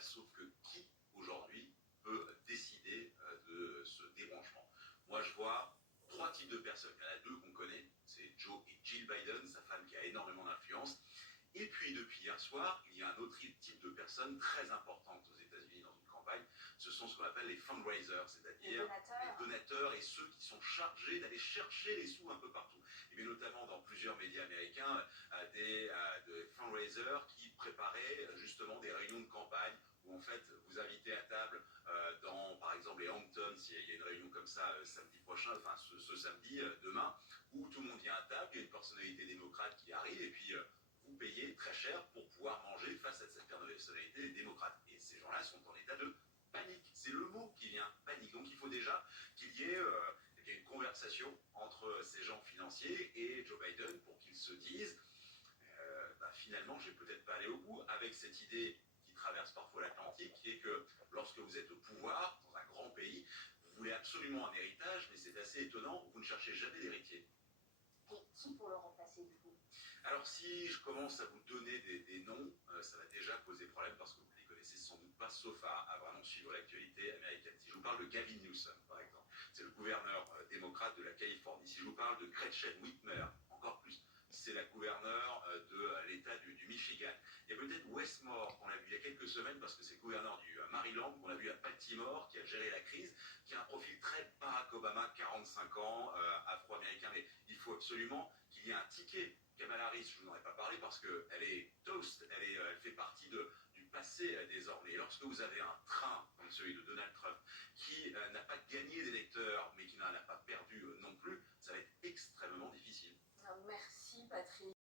Sauf que qui, aujourd'hui, peut décider de ce débranchement? Moi, je vois trois types de personnes. Il y en a deux qu'on connaît, c'est Joe et Jill Biden, sa femme qui a énormément d'influence. Et puis, depuis hier soir, il y a un autre type de personnes très importantes aux États-Unis dans une campagne. Ce sont ce qu'on appelle les fundraisers, c'est-à-dire les donateurs et ceux qui sont chargés d'aller chercher les sous un peu partout. Et bien notamment dans plusieurs médias américains, des fundraisers qui préparaient justement des réunions de campagne où en fait vous invitez à table dans par exemple les Hamptons, s'il y a une réunion comme ça samedi prochain, enfin ce samedi, demain, où tout le monde vient à table, il y a une personnalité démocrate qui arrive et puis vous payez très cher pour pouvoir manger face à cette personnalité démocrate. Et ces gens-là sont en état de panique. C'est le mot qui vient, panique. Donc il faut déjà qu'il y ait une conversation entre ces gens financiers et Joe Biden pour qu'ils se disent finalement, je vais peut-être pas aller au bout avec cette idée qui traverse parfois l'Atlantique, qui est que lorsque vous êtes au pouvoir dans un grand pays, vous voulez absolument un héritage, mais c'est assez étonnant, vous ne cherchez jamais d'héritier. Et qui pour le remplacer du coup? Alors si je commence à vous donner des noms, ça va déjà poser problème parce que vous ne les connaissez sans doute pas, sauf à vraiment suivre l'actualité américaine. Si je vous parle de Gavin Newsom, par exemple, c'est le gouverneur démocrate de la Californie. Si je vous parle de Gretchen Whitmer, encore plus, c'est la gouverneure de l'État du Michigan. Il y a peut-être Westmore, qu'on a vu il y a quelques semaines, parce que c'est le gouverneur du Maryland, qu'on a vu à Baltimore, qui a géré la crise, qui a un profil très Barack Obama, 45 ans, afro-américain. Mais il faut absolument qu'il y ait un ticket. Kamala Harris, je vous en ai pas parlé parce qu'elle est toast, elle fait partie du passé désormais. Et lorsque vous avez un train comme celui de Donald Trump qui n'a pas gagné d'électeurs mais qui n'en a pas perdu non plus, ça va être extrêmement difficile. Merci Patrick.